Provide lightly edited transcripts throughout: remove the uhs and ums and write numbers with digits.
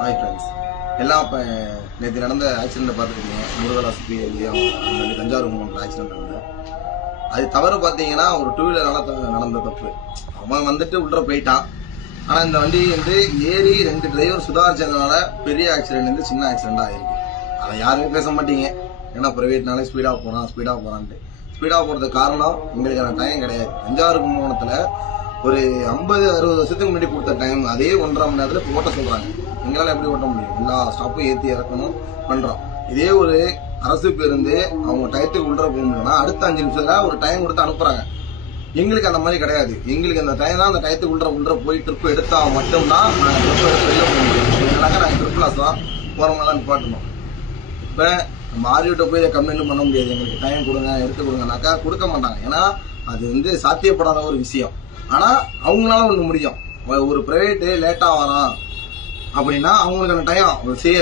Hi friends, எல்லாம் இப்போ நேற்று நடந்த ஆக்சிடென்ட்டை பார்த்துருக்கீங்க. முருகலா சுற்றியும் அந்த தஞ்சாவூர் மூமெண்ட்டில் ஆக்சிடென்ட் நடந்தது. அது தவறு பார்த்தீங்கன்னா ஒரு டூ வீலரால் நடந்த தப்பு. அவன் வந்துட்டு உள்ள போயிட்டான். ஆனால் இந்த வண்டி வந்து ஏறி 2 டிரைவர் சுதாரிச்சதுனால பெரிய ஆக்சிடென்ட் வந்து சின்ன ஆக்சிடென்ட் ஆகிருக்கு. அதை யாருமே பேச மாட்டீங்க. ஏன்னா ப்ரைவேட்னாலே ஸ்பீடாக போகிறான்ட்டு ஸ்பீடாக போகிறதுக்கு காரணம் எங்களுக்கான டைம் கிடையாது. தஞ்சாவூர் கும்பகோணத்தில் ஒரு 50-60 வருஷத்துக்கு முன்னாடி கொடுத்த டைம் அதே 1.5 மணி நேரத்தில் ஓட்ட சொல்கிறாங்க. எங்களால் எப்படி ஓட்ட முடியும்? எல்லா ஸ்டாப்பும் ஏற்றி இறக்கணும் பண்ணுறோம். இதே ஒரு அரசு பேருந்து அவங்க டயத்துக்கு உள்ள போக முடியும்னா அடுத்த 5 நிமிஷத்தில் ஒரு டைம் கொடுத்து அனுப்புகிறாங்க. எங்களுக்கு அந்த மாதிரி கிடையாது. எங்களுக்கு அந்த டைம் தான், அந்த டயத்துக்கு உள்ள போய் ட்ரிப் எடுத்தால் மட்டும்தான் நாங்கள் ட்ரிப் எடுத்து வெளில போக முடியும். இல்லைனாக்கா நாங்கள் ட்ரிப் லாஸ் தான் போகிறவங்களாம் நிப்பாட்டணும். இப்போ நம்ம ஆரியோட்ட போய் கம்ப்ளைண்ட் பண்ண முடியாது. எங்களுக்கு டைம் கொடுங்க, எடுத்து கொடுங்கனாக்கா கொடுக்க மாட்டாங்க. ஏன்னா அது வந்து சாத்தியப்படாத ஒரு விஷயம். ஆனால் அவங்களால ஒன்று முடியும். ஒரு பிரைவேட்டு லேட்டாக வரான் அப்படின்னா அவங்களுக்கான டைம்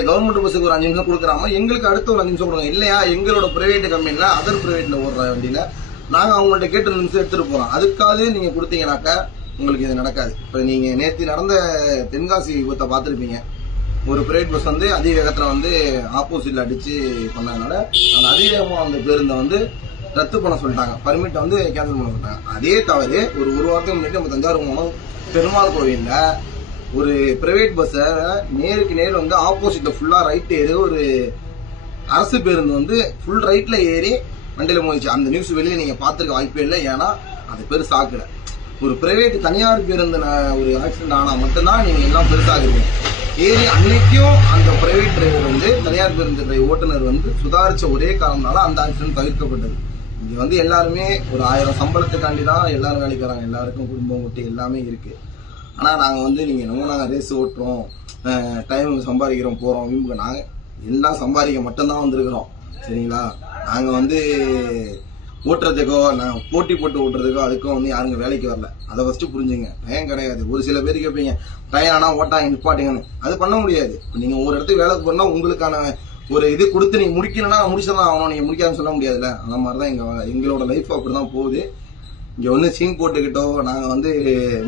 கவர்மெண்ட் பஸ்ஸுக்கு ஒரு 5 நிமிஷம் கொடுக்குறாம எங்களுக்கு அடுத்த ஒரு 5 நிமிஷம் கொடுங்க. இல்லையா எங்களோட பிரைவேட் கம்பெனியில் அதர் பிரைவேட்டில் ஓடுற வண்டியில் நாங்கள் அவங்கள்ட்ட கேட்டு 2 நிமிஷம் எடுத்துகிட்டு போகிறோம். அதுக்காகவே நீங்கள் கொடுத்தீங்கன்னாக்கா உங்களுக்கு இது நடக்காது. இப்போ நீங்கள் நேற்று நடந்த தென்காசி விபத்தை பார்த்துருப்பீங்க. ஒரு பிரைவேட் பஸ் வந்து அதிவேகத்தில் வந்து ஆப்போசிட்டில் அடித்து பண்ணதுனால அந்த அதிவேகமாக அந்த பேருந்தை வந்து ரத்து பண்ண சொல்லிட்டாங்க. பர்மிட்டை வந்து கேன்சல் பண்ண சொல்லிட்டாங்க. அதே தவிர ஒரு வாரத்துக்கு முன்னாடி நம்ம தஞ்சாவூர் பெருமாள் கோவிலில் ஒரு பிரைவேட் பஸ்ஸை நேருக்கு நேர் வந்து ஆப்போசிட்ல ஃபுல்லா ரைட் ஏறி ஒரு அரசு பேருந்து வந்து ஃபுல் ரைட்ல ஏறி வண்டியில போயிடுச்சு. அந்த நியூஸ் வெளியே நீங்க பாத்துருக்க வாய்ப்பே இல்லை. ஏன்னா அது பெருசாக்கல. ஒரு பிரைவேட் தனியார் பேருந்து ஒரு ஆக்சிடென்ட் ஆனா மட்டும்தான் நீங்க எல்லாம் பெருசாகுறீங்க. ஏறி அன்னைக்கும் அந்த பிரைவேட் டிரைவர் வந்து தனியார் பேருந்து ஓட்டுநர் வந்து சுதாரிச்ச ஒரே காரணம்னால அந்த ஆக்சிடென்ட் தவிர்க்கப்பட்டது. இங்க வந்து எல்லாருமே ஒரு 1000 சம்பளத்துக்காண்டி தான் எல்லாரும் வேலைக்கு வராங்க. எல்லாருக்கும் குடும்பம் குட்டி எல்லாமே இருக்கு. ஆனா நாங்க வந்து நீங்க நாங்க ரேஸ் ஓட்டுறோம், டைம் சம்பாதிக்கிறோம், போறோம், வீம்புக்கு நாங்க எல்லாம் சம்பாதிக்க மட்டும்தான் வந்திருக்கிறோம். சரிங்களா? நாங்க வந்து ஓட்டுறதுக்கோ நாங்க போட்டி போட்டு ஓட்டுறதுக்கோ அதுக்கும் வந்து யாருங்க வேலைக்கு வரல. அதை ஃபர்ஸ்ட் புரிஞ்சுங்க. டைம் கிடையாது. ஒரு சில பேர் கேட்பீங்க டைம் ஆனா ஓட்டாங்க நிப்பாட்டுங்கன்னு. அது பண்ண முடியாது. நீங்க ஒரு இடத்துக்கு வேலைக்கு போறோம்னா உங்களுக்கான ஒரு இது கொடுத்து நீங்க முடிக்கலன்னா முடிச்சதான் ஆகணும். நீங்க முடிக்காதுன்னு சொல்ல முடியாதுல்ல. அந்த மாதிரிதான் எங்களோட லைஃப் அப்படிதான் போகுது. இங்க வந்து சீன் போட்டுக்கிட்டோ நாங்க வந்து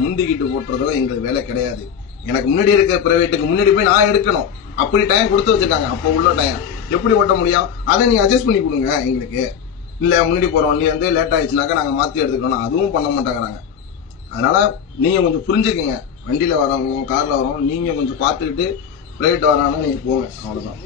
முந்திக்கிட்டு போட்டுறதோ எங்களுக்கு வேலை கிடையாது. எனக்கு முன்னாடி இருக்க பிரைவேட்டுக்கு முன்னாடி போய் நான் எடுக்கணும். அப்படி டைம் கொடுத்து வச்சிருக்காங்க. அப்போ உள்ள டைம் எப்படி ஓட்ட முடியும்? அதை நீங்க அட்ஜஸ்ட் பண்ணி கொடுங்க எங்களுக்கு. இல்ல முன்னாடி போறோம் வண்டி வந்து லேட் ஆயிடுச்சுனாக்கா நாங்க மாத்தி எடுத்துக்கணும். அதுவும் பண்ண மாட்டேங்கிறாங்க. அதனால நீங்க கொஞ்சம் புரிஞ்சுக்குங்க. வண்டியில வரவங்க கார்ல வரவங்க நீங்க கொஞ்சம் பார்த்துக்கிட்டு பிரைவேட் வராங்கன்னா நீங்க போங்க. அவ்வளவுதான்.